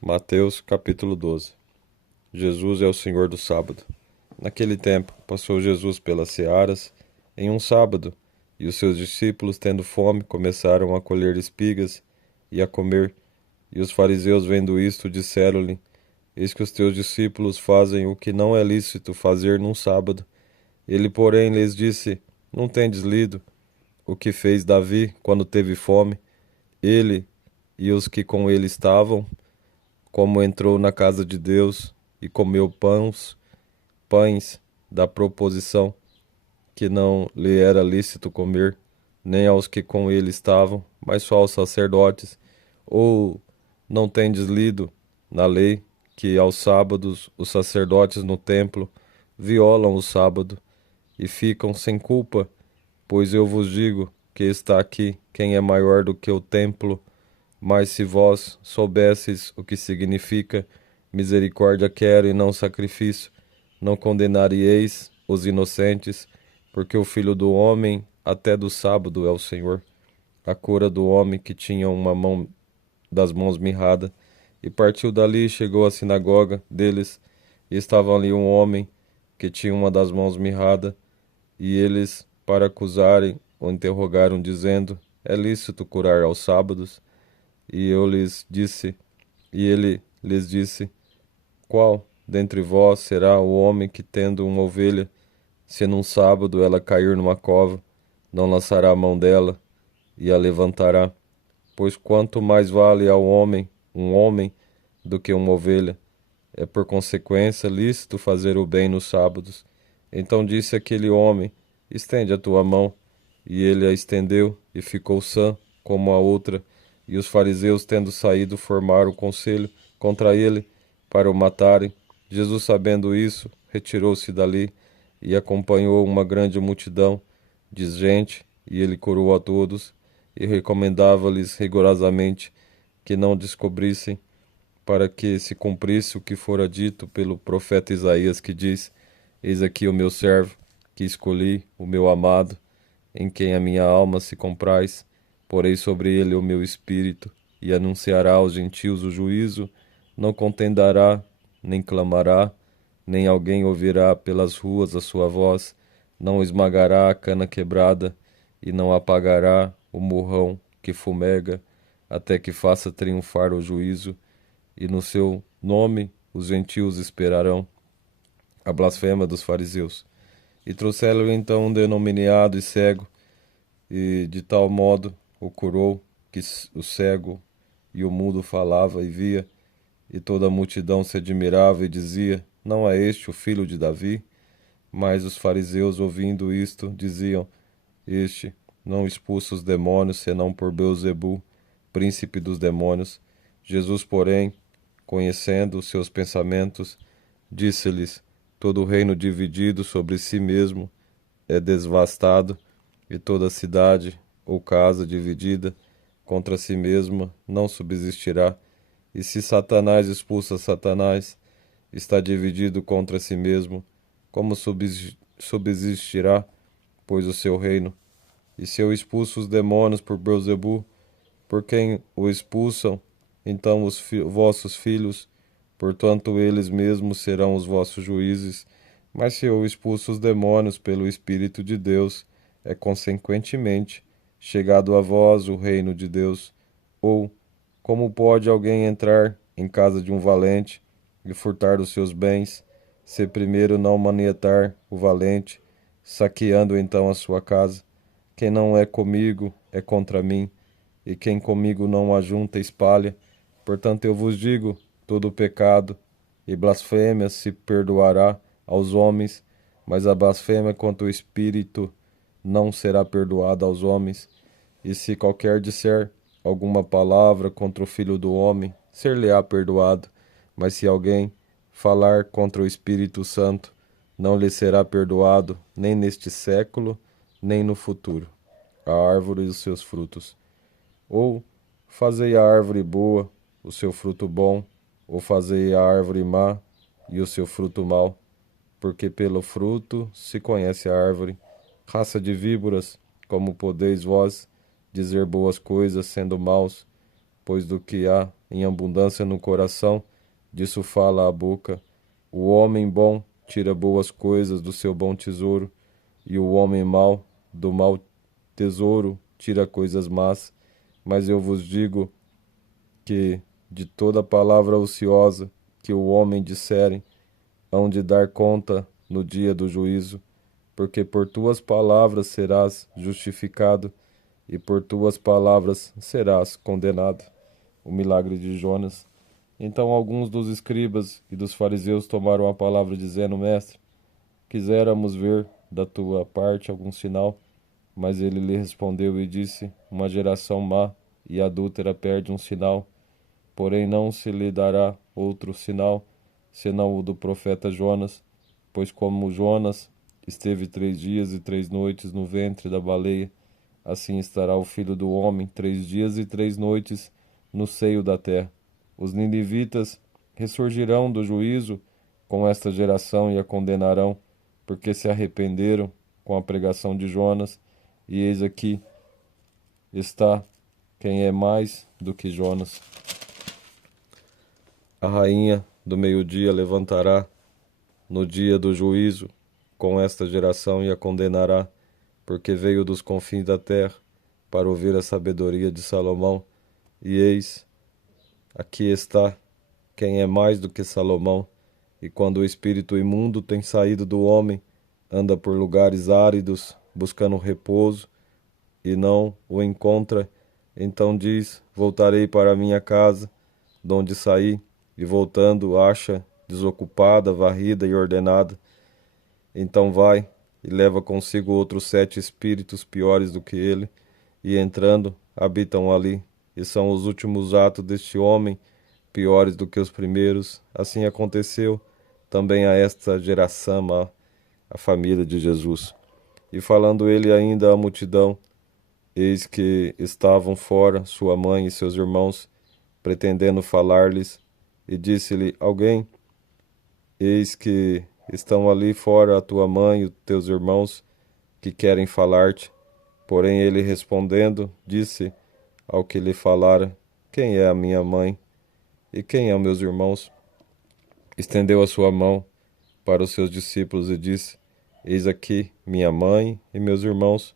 Mateus capítulo 12. Jesus é o Senhor do sábado. Naquele tempo, passou Jesus pelas searas em um sábado, e os seus discípulos, tendo fome, começaram a colher espigas e a comer. E os fariseus, vendo isto, disseram-lhe: Eis que os teus discípulos fazem o que não é lícito fazer num sábado. Ele, porém, lhes disse: Não tendes lido o que fez Davi quando teve fome, ele e os que com ele estavam, como entrou na casa de Deus e comeu pães da proposição que não lhe era lícito comer, nem aos que com ele estavam, mas só aos sacerdotes? Ou não tendes lido na lei que aos sábados os sacerdotes no templo violam o sábado e ficam sem culpa? Pois eu vos digo que está aqui quem é maior do que o templo. Mas se vós soubesseis o que significa misericórdia quero e não sacrifício, não condenaríeis os inocentes, porque o Filho do Homem até do sábado é o Senhor. A cura do homem que tinha uma mão das mãos mirrada, e partiu dali e chegou à sinagoga deles, e estava ali um homem que tinha uma das mãos mirrada, e eles, para acusarem, o interrogaram, dizendo: É lícito curar aos sábados? E eu lhes disse, e ele lhes disse: Qual dentre vós será o homem que, tendo uma ovelha, se num sábado ela cair numa cova, não lançará a mão dela e a levantará? Pois quanto mais vale ao homem um homem do que uma ovelha? É por consequência lícito fazer o bem nos sábados. Então disse aquele homem: Estende a tua mão. E ele a estendeu, e ficou sã, como a outra. E os fariseus, tendo saído, formaram conselho contra ele, para o matarem. Jesus, sabendo isso, retirou-se dali, e acompanhou uma grande multidão de gente, e ele curou a todos, e recomendava-lhes rigorosamente que não descobrissem, para que se cumprisse o que fora dito pelo profeta Isaías, que diz: Eis aqui o meu servo, que escolhi, o meu amado, em quem a minha alma se compraz. Porei sobre ele o meu espírito, e anunciará aos gentios o juízo. Não contendará, nem clamará, nem alguém ouvirá pelas ruas a sua voz. Não esmagará a cana quebrada, e não apagará o morrão que fumega, até que faça triunfar o juízo, e no seu nome os gentios esperarão. A blasfêmia dos fariseus. E trouxeram então um endemoniado e cego, e de tal modo o curou, que o cego e o mudo falava e via, e toda a multidão se admirava e dizia: Não é este o filho de Davi? Mas os fariseus, ouvindo isto, diziam: Este não expulsa os demônios, senão por Beelzebu, príncipe dos demônios. Jesus, porém, conhecendo os seus pensamentos, disse-lhes: Todo reino dividido sobre si mesmo é devastado, e toda cidade ou casa dividida contra si mesma não subsistirá. E se Satanás expulsa Satanás, está dividido contra si mesmo, como subsistirá, pois, o seu reino? E se eu expulso os demônios por Beelzebu, por quem o expulsam, então os vossos filhos? Portanto, eles mesmos serão os vossos juízes. Mas se eu expulso os demônios pelo Espírito de Deus, é consequentemente chegado a vós o reino de Deus. Ou como pode alguém entrar em casa de um valente e furtar os seus bens, se primeiro não manietar o valente, saqueando então a sua casa? Quem não é comigo é contra mim, e quem comigo não ajunta espalha. Portanto, eu vos digo: todo pecado e blasfêmia se perdoará aos homens, mas a blasfêmia contra o Espírito não será perdoada aos homens. E se qualquer disser alguma palavra contra o Filho do Homem, ser-lhe-á perdoado. Mas se alguém falar contra o Espírito Santo, não lhe será perdoado, nem neste século, nem no futuro. A árvore e os seus frutos. Ou fazei a árvore boa o seu fruto bom, ou fazei a árvore má e o seu fruto mau, porque pelo fruto se conhece a árvore. Raça de víboras, como podeis vós dizer boas coisas sendo maus? Pois do que há em abundância no coração, disso fala a boca. O homem bom tira boas coisas do seu bom tesouro, e o homem mau do mau tesouro tira coisas más. Mas eu vos digo que de toda palavra ociosa que o homem disserem, hão de dar conta no dia do juízo, porque por tuas palavras serás justificado e por tuas palavras serás condenado. O milagre de Jonas. Então alguns dos escribas e dos fariseus tomaram a palavra, dizendo: Mestre, quiséramos ver da tua parte algum sinal. Mas ele lhe respondeu e disse: Uma geração má e adúltera pede um sinal, porém não se lhe dará outro sinal, senão o do profeta Jonas. Pois como Jonas esteve 3 dias e 3 noites no ventre da baleia, assim estará o Filho do Homem 3 dias e 3 noites no seio da terra. Os ninivitas ressurgirão do juízo com esta geração e a condenarão, porque se arrependeram com a pregação de Jonas. E eis aqui está quem é mais do que Jonas. A rainha do meio-dia levantará no dia do juízo com esta geração e a condenará, porque veio dos confins da terra para ouvir a sabedoria de Salomão. E eis, aqui está quem é mais do que Salomão. E quando o espírito imundo tem saído do homem, anda por lugares áridos, buscando repouso, e não o encontra, então diz: Voltarei para minha casa, de onde saí, e voltando acha desocupada, varrida e ordenada. Então vai e leva consigo outros 7 espíritos piores do que ele, e entrando, habitam ali. E são os últimos atos deste homem piores do que os primeiros. Assim aconteceu também a esta geração, a família de Jesus. E falando ele ainda à multidão, eis que estavam fora sua mãe e seus irmãos, pretendendo falar-lhes, e disse-lhe alguém: Eis que estão ali fora a tua mãe e os teus irmãos, que querem falar-te. Porém ele respondendo, disse ao que lhe falara: Quem é a minha mãe e quem é meus irmãos? Estendeu a sua mão para os seus discípulos e disse: Eis aqui minha mãe e meus irmãos,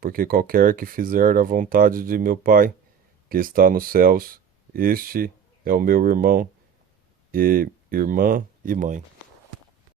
porque qualquer que fizer a vontade de meu Pai, que está nos céus, este é o meu irmão e irmã e mãe.